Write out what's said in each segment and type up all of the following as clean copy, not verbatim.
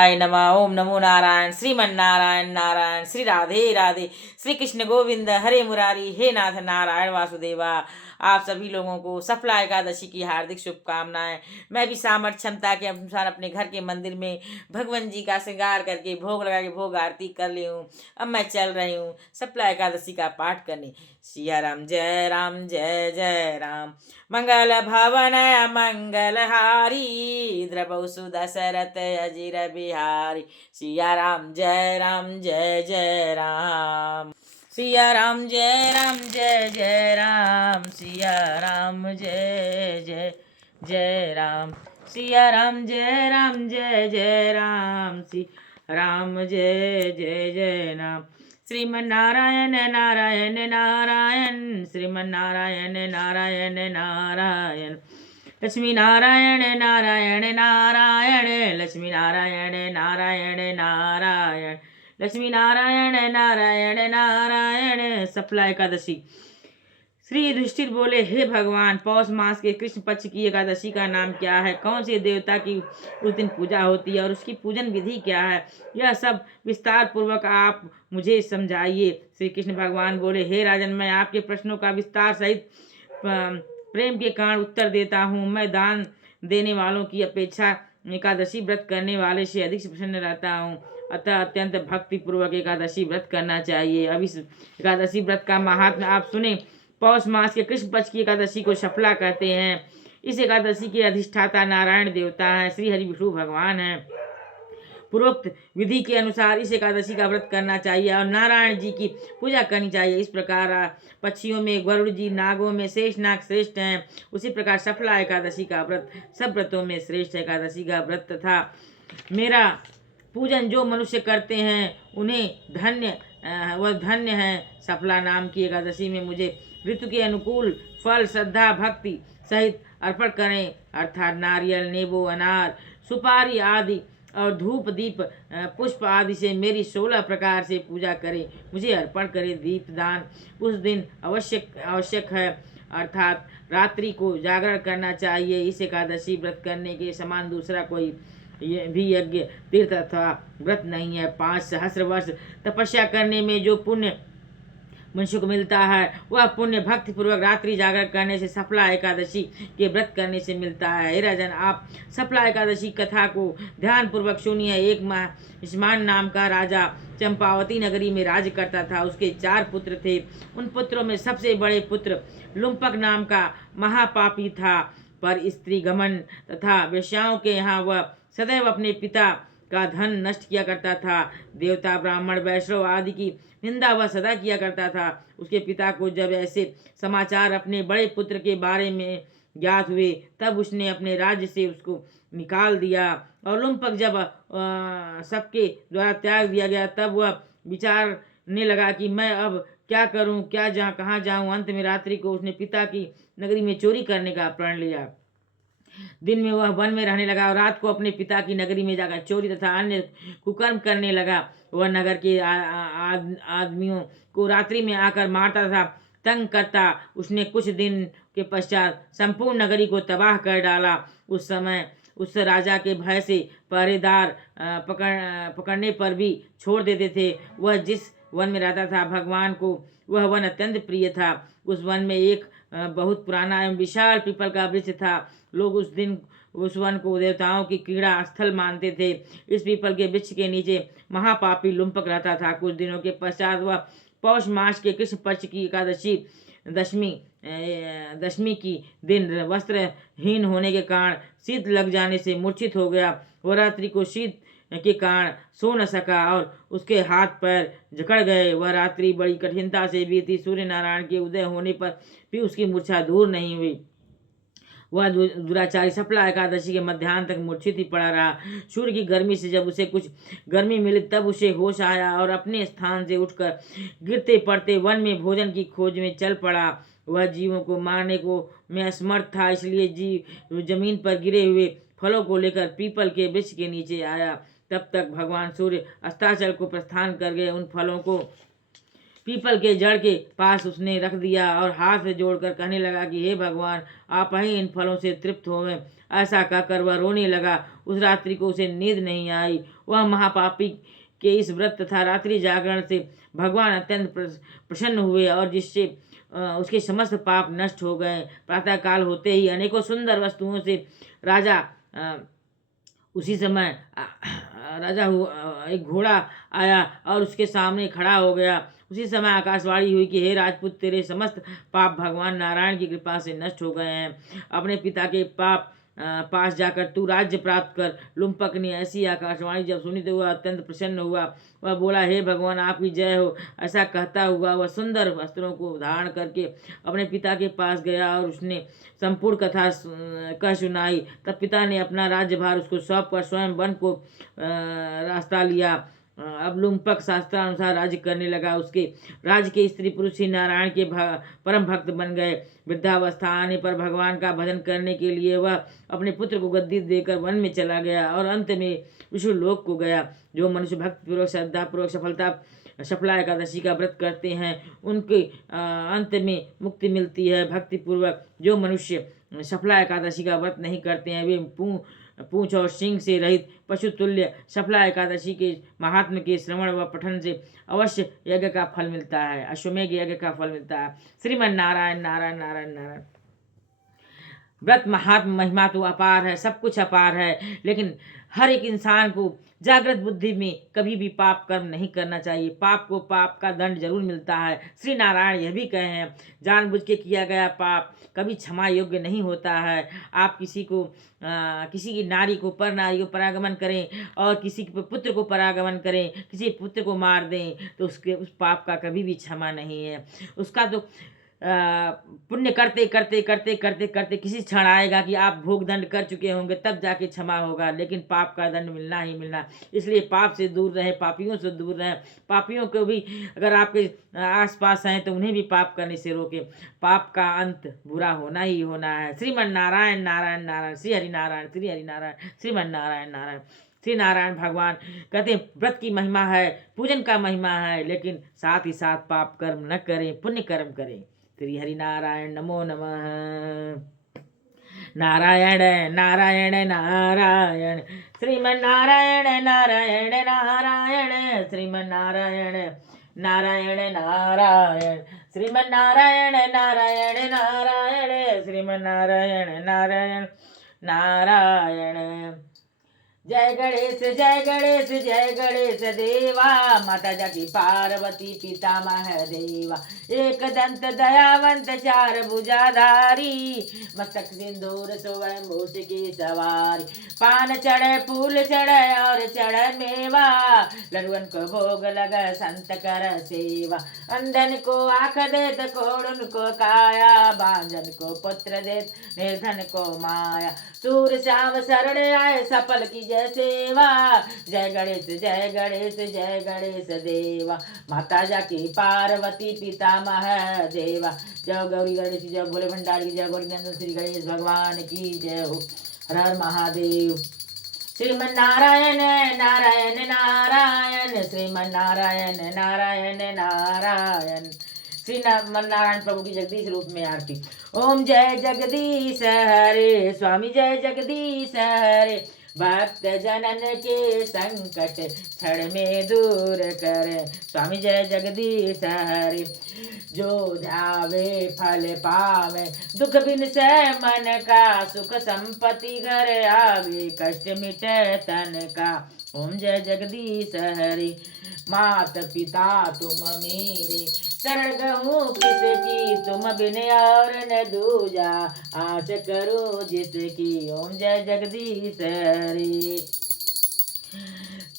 हाय नमः। ओम नमो नारायण। श्रीमन नारायण नारायण। श्री राधे राधे। श्री कृष्ण गोविंद हरे मुरारी। हे नाथ नारायण वासुदेवा। आप सभी लोगों को सफला एकादशी की हार्दिक शुभकामनाएं। मैं भी सामर्थ्य क्षमता के अनुसार अपने घर के मंदिर में भगवान जी का श्रृंगार करके भोग लगा के भोग आरती कर ली हूँ। अब मैं चल रही हूँ सफला एकादशी का पाठ करने। सिया राम जय राम जय जय राम। मंगल भवन मंगलहारी द्रवौ सुदशरथ अजिर बिहारी। सिया राम जय राम जय जय राम। सिया राम जय राम जय जय राम। सिया राम जय जय जय राम। सिया राम जय राम जय जय राम। सिया राम जय जय जय राम। श्रीमन नारायण नारायण नारायण। श्रीमन नारायण नारायण नारायण। लक्ष्मी नारायण नारायण नारायण। लक्ष्मी नारायण नारायण नारायण। लक्ष्मी नारायण नारायण नारायण। सफला एकादशी। श्री युधिष्ठिर बोले, हे भगवान, पौष मास के कृष्ण पक्ष की एकादशी का नाम क्या है? कौन से देवता की उस दिन पूजा होती है और उसकी पूजन विधि क्या है? यह सब विस्तार पूर्वक आप मुझे समझाइए। श्री कृष्ण भगवान बोले, हे राजन, मैं आपके प्रश्नों का विस्तार सहित प्रेम के कारण उत्तर देता हूँ। मैं दान देने वालों की अपेक्षा एकादशी व्रत करने वाले से अधिक प्रसन्न रहता हूँ। अतः अत्यंत भक्ति पूर्वक एकादशी व्रत करना चाहिए। अब इस एकादशी व्रत का महात्म्य आप सुने। पौष मास के कृष्ण पक्ष की एकादशी को सफला कहते हैं। इस एकादशी के अधिष्ठाता नारायण देवता हैं, श्री हरि विष्णु भगवान हैं। पूर्वोक्त विधि के अनुसार इस एकादशी का व्रत करना चाहिए और नारायण जी की पूजा करनी चाहिए। इस प्रकार पक्षियों में गरुड़ जी, नागों में शेषनाग श्रेष्ठ हैं, उसी प्रकार सफला एकादशी का व्रत सब व्रतों में श्रेष्ठ एकादशी का व्रत तथा मेरा पूजन जो मनुष्य करते हैं उन्हें धन्य वह धन्य है। सफला नाम की एकादशी में मुझे ऋतु के अनुकूल फल श्रद्धा भक्ति सहित अर्पण करें, अर्थात नारियल, नींबू, अनार, सुपारी आदि और धूप दीप पुष्प आदि से मेरी 16 प्रकार से पूजा करें, मुझे अर्पण करें। दीप दान उस दिन आवश्यक है, अर्थात रात्रि को जागरण करना चाहिए। इस एकादशी व्रत करने के समान दूसरा कोई भी यज्ञ तीर्थ अथवा व्रत नहीं है। 5 सहस्र वर्ष तपस्या करने में जो पुण्य मनुष्य को मिलता है वह पुण्य भक्ति पूर्वक रात्रि जागरण करने से सफला एकादशी के व्रत करने से मिलता है। हे राजन, आप सफला एकादशी कथा को ध्यान पूर्वक सुनिए। एक स्मान नाम का राजा चंपावती नगरी में राज्य करता था। उसके 4 पुत्र थे। उन पुत्रों में सबसे बड़े पुत्र लुम्पक नाम का महापापी था, पर स्त्री गमन तथा वेश्याओं के यहाँ वह सदैव अपने पिता का धन नष्ट किया करता था। देवता ब्राह्मण वैष्णव आदि की निंदा वह सदा किया करता था। उसके पिता को जब ऐसे समाचार अपने बड़े पुत्र के बारे में ज्ञात हुए तब उसने अपने राज्य से उसको निकाल दिया और लुम्पक जब सबके द्वारा त्याग दिया गया तब वह विचारने लगा कि मैं अब क्या करूं, क्या कहाँ जाऊं। अंत में रात्रि को उसने पिता की नगरी में चोरी करने का प्रण लिया। दिन में वह वन में रहने लगा और रात को अपने पिता की नगरी में जाकर चोरी तथा अन्य कुकर्म करने लगा। वह नगर के आदमियों को रात्रि में आकर मारता तथा तंग करता। उसने कुछ दिन के पश्चात संपूर्ण नगरी को तबाह कर डाला। उस समय उस राजा के भय से पहरेदार पकड़ने पर भी छोड़ देते थे। वह जिस वन में रहता था भगवान को वह वन अत्यंत प्रिय था। उस वन में एक बहुत पुराना एवं विशाल पीपल का वृक्ष था। लोग उस वन को देवताओं की क्रीड़ा स्थल मानते थे। इस पीपल के वृक्ष के नीचे महापापी लुम्पक रहता था। कुछ दिनों के पश्चात वह पौष मास के कृष्ण पक्ष की एकादशी दशमी की दिन वस्त्रहीन होने के कारण शीत लग जाने से मूर्छित हो गया। वह रात्रि को शीत के कारण सो न सका और उसके हाथ पैर जकड़ गए। वह रात्रि बड़ी कठिनता से बीती। सूर्य नारायण के उदय होने पर भी उसकी मूर्छा दूर नहीं हुई। वह दुराचारी सफला एकादशी के मध्याह्न तक मूर्छित ही पड़ा रहा। सूर्य की गर्मी से जब उसे कुछ गर्मी मिली तब उसे होश आया और अपने स्थान से उठकर गिरते पड़ते वन में भोजन की खोज में चल पड़ा। वह जीवों को मारने को में असमर्थ था, इसलिए जमीन पर गिरे हुए फलों को लेकर पीपल के वृक्ष के नीचे आया। तब तक भगवान सूर्य अस्ताचल को प्रस्थान कर गए। उन फलों को पीपल के जड़ के पास उसने रख दिया और हाथ से जोड़कर कहने लगा कि हे भगवान, आप ही इन फलों से तृप्त होवें। ऐसा कहकर वह रोने लगा। उस रात्रि को उसे नींद नहीं आई। वह महापापी के इस व्रत तथा रात्रि जागरण से भगवान अत्यंत प्रसन्न हुए और जिससे उसके समस्त पाप नष्ट हो गए। प्रातःकाल होते ही अनेकों सुंदर वस्तुओं से राजा उसी समय एक घोड़ा आया और उसके सामने खड़ा हो गया। उसी समय आकाशवाणी हुई कि हे राजपूत, तेरे समस्त पाप भगवान नारायण की कृपा से नष्ट हो गए हैं। अपने पिता के पास जाकर तू राज्य प्राप्त कर। लुम्पक ने ऐसी आकाशवाणी जब सुनी तो वह अत्यंत प्रसन्न हुआ। वह बोला, हे भगवान, आपकी जय हो। ऐसा कहता हुआ वह सुंदर वस्त्रों को धारण करके अपने पिता के पास गया और उसने संपूर्ण कथा कह सुनाई। तब पिता ने अपना राज्यभार उसको सौंप कर स्वयं वन को रास्ता लिया। अब लुम्पक शास्त्रानुसार राज्य करने लगा। उसके राज्य के स्त्री पुरुष ही नारायण के परम भक्त बन गए। वृद्धावस्था आने पर भगवान का भजन करने के लिए वह अपने पुत्र को गद्दी देकर वन में चला गया और अंत में विष्णु लोक को गया। जो मनुष्य भक्तिपूर्वक श्रद्धापूर्वक सफला एकादशी का व्रत करते हैं उनके अंत में मुक्ति मिलती है। भक्तिपूर्वक जो मनुष्य सफला एकादशी का व्रत नहीं करते हैं वे पूंछ और सिंह से रहित पशु तुल्य सफला एकादशी के महात्म के श्रवण व पठन से अवश्य यज्ञ का फल मिलता है, अश्वमेघ यज्ञ का फल मिलता है। श्रीमन नारायण नारायण नारायण नारायण। व्रत महात्म महिमा तो अपार है, सब कुछ अपार है, लेकिन हर एक इंसान को जागृत बुद्धि में कभी भी पाप कर्म नहीं करना चाहिए। पाप को पाप का दंड जरूर मिलता है। श्री नारायण यह भी कहे हैं, जानबूझ के किया गया पाप कभी क्षमा योग्य नहीं होता है। आप किसी की नारी को पर नारी को परागमन करें और किसी के पुत्र को परागमन करें, किसी पुत्र को मार दें तो उस पाप का कभी भी क्षमा नहीं है। उसका तो पुण्य करते करते करते करते करते किसी क्षण आएगा कि आप भोग दंड कर चुके होंगे, तब जाके क्षमा होगा, लेकिन पाप का दंड मिलना ही मिलना। इसलिए पाप से दूर रहें, पापियों से दूर रहें। पापियों को भी अगर आपके आसपास हैं तो उन्हें भी पाप करने से रोकें। पाप का अंत बुरा होना ही होना है। श्रीमन नारायण नारायण नारायण, श्री हरि नारायण, श्री हरि नारायण, श्रीमन नारायण नारायण। श्री नारायण भगवान कहते हैं व्रत की महिमा है, पूजन का महिमा है, लेकिन साथ ही साथ पाप कर्म न करें, पुण्य कर्म करें। श्री हरि नारायण, नमो नमः। नारायण नारायण नारायण, श्रीमन नारायण नारायण नारायण, श्रीमन नारायण नारायण नारायण, श्रीमन नारायण नारायण नारायण, श्रीमन नारायण नारायण नारायण। जय गणेश जय गणेश जय गणेश देवा, माता जाकी पार्वती पिता महादेवा। एक दंत दयावंत चार भुजाधारी, मस्तक सिंदूर सुवर्ण मूस की सवारी। पान चढ़े फूल चढ़े और चढ़े मेवा, लड़ुअन को भोग लगा संत कर सेवा। अंधन को आँख देत कोड़ुन को काया, बांझन को पुत्र देत निर्धन को माया। सूर श्याम शरण आए सफल की जय सेवा, जय गणेश जय गणेश जय गणेश देवा। माता जाकी पार्वती पिता महादेवा। जय गौरी गणेश जय भोले भंडारी जय गौरी नंदन श्री गणेश भगवान की जय हो। हर हर महादेव। श्रीमन नारायण नारायण नारायण, श्रीमन नारायण नारायण नारायण। श्री नारायण प्रभु की जगदीश रूप में आरती। ओम जय जगदीश हरे, स्वामी जय जगदीश हरे। भक्त जनन के संकट क्षण में दूर करे, स्वामी जय जगदीश हरे। जो ध्यावे फल पावे, दुख बिन से मन का। सुख संपत्ति घर आवे, कष्ट मिटे तन का। ओम जय जगदीश हरे। मात पिता तुम मेरे, शरण गहूँ किसकी। तुम बिन और न दूजा, आस करो जिसकी। ओम जय जगदीश हरे।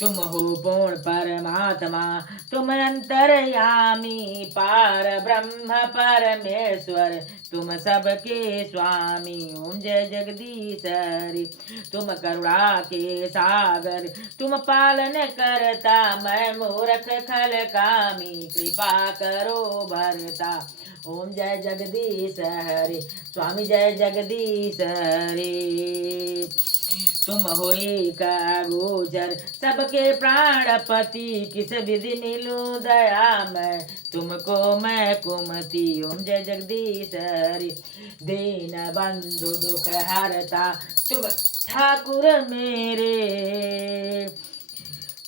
तुम हो पूर्ण परमात्मा, तुम अंतर्यामी। पार ब्रह्म परमेश्वर, तुम सबके स्वामी। ओम जय जगदीश हरि। तुम करुणा के सागर, तुम पालन करता। मैं मूर्ख खल कामी, कृपा करो भरता। ओम जय जगदीश हरि। स्वामी जय जगदीश हरि। तुम होई का गोचर सबके प्राणपति, किस विधि मिलूं दया मैं तुमको मैं कुमति। ओम जय जगदीश हरि। दीन बंधु दुख हरता तुम ठाकुर मेरे,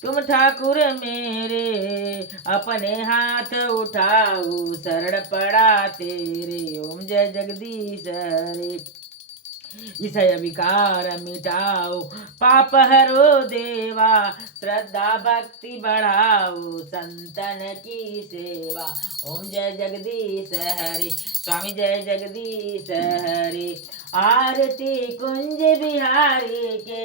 तुम ठाकुर मेरे, अपने हाथ उठाओ शरण पड़ा तेरे। ओम जय जगदीश हरे। विषय विकार मिटाओ पाप हरो देवा, श्रद्धा भक्ति बढ़ाओ संतन की सेवा। ओम जय जगदीश हरे। स्वामी जय जगदीश हरे। आरती कुंज बिहारी के,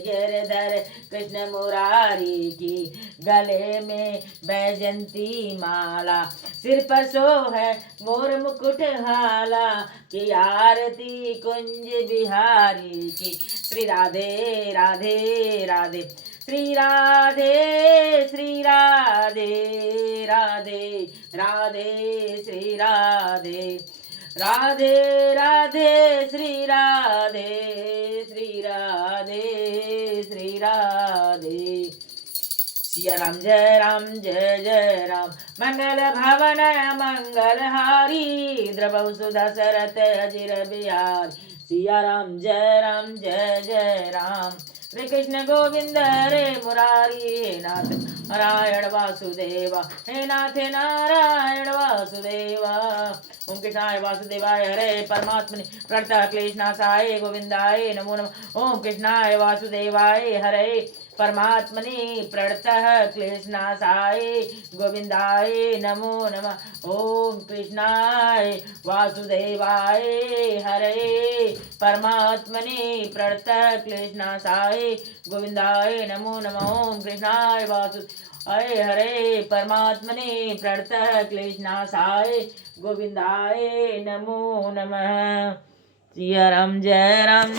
गिरधर कृष्ण मुरारी की, गले में बैजंती माला, सिर पर सो है मोर मुकुट हाला, की आरती कुंज बिहारी की। श्री राधे राधे राधे, श्री राधे श्री राधे राधे राधे, श्री राधे राधे राधे, श्री राधे श्री राधे श्री राधे। सिया राम जय जय राम, मंगल भवन मंगल हारी, द्रवौ सुधा सरत अजिर बिहार। सिया राम जय राम, श्री कृष्ण गोविंद हरे मुरारी, हे नाथ नारायण वासुदेवा, हे नाथ नारायण वासुदेवा। ओम कृष्णाय वासुदेवाय हरे परमात्मने प्रणतः क्लेशनाशाय गोविंदाय नमो नमः। ओम कृष्णाय वासुदेवाय हरे परमात्मने प्रणतः क्लेशनाशाय गोविंदाय नमो नमः। ओम कृष्णाय वासुदेवाय हरे परमात्मने प्रणतः क्लेशनाशाय गोविंदाय नमो नमः। ओम कृष्णाय वासुदेवाय हरे परमात्मने प्रणतः क्लेशनाशाय गोविंदाय नमो नमः। सिया राम जय राम,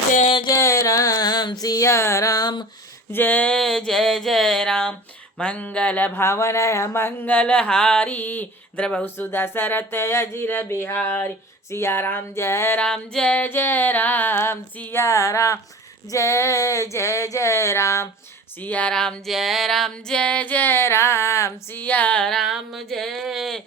सिया राम जय राम, मंगल भावन मंगल हारी, द्रवौ सुधा सरत अजिर बिहारी। सिया राम जय राम, सिया राम जय राम, सिया राम जय राम, सिया राम जय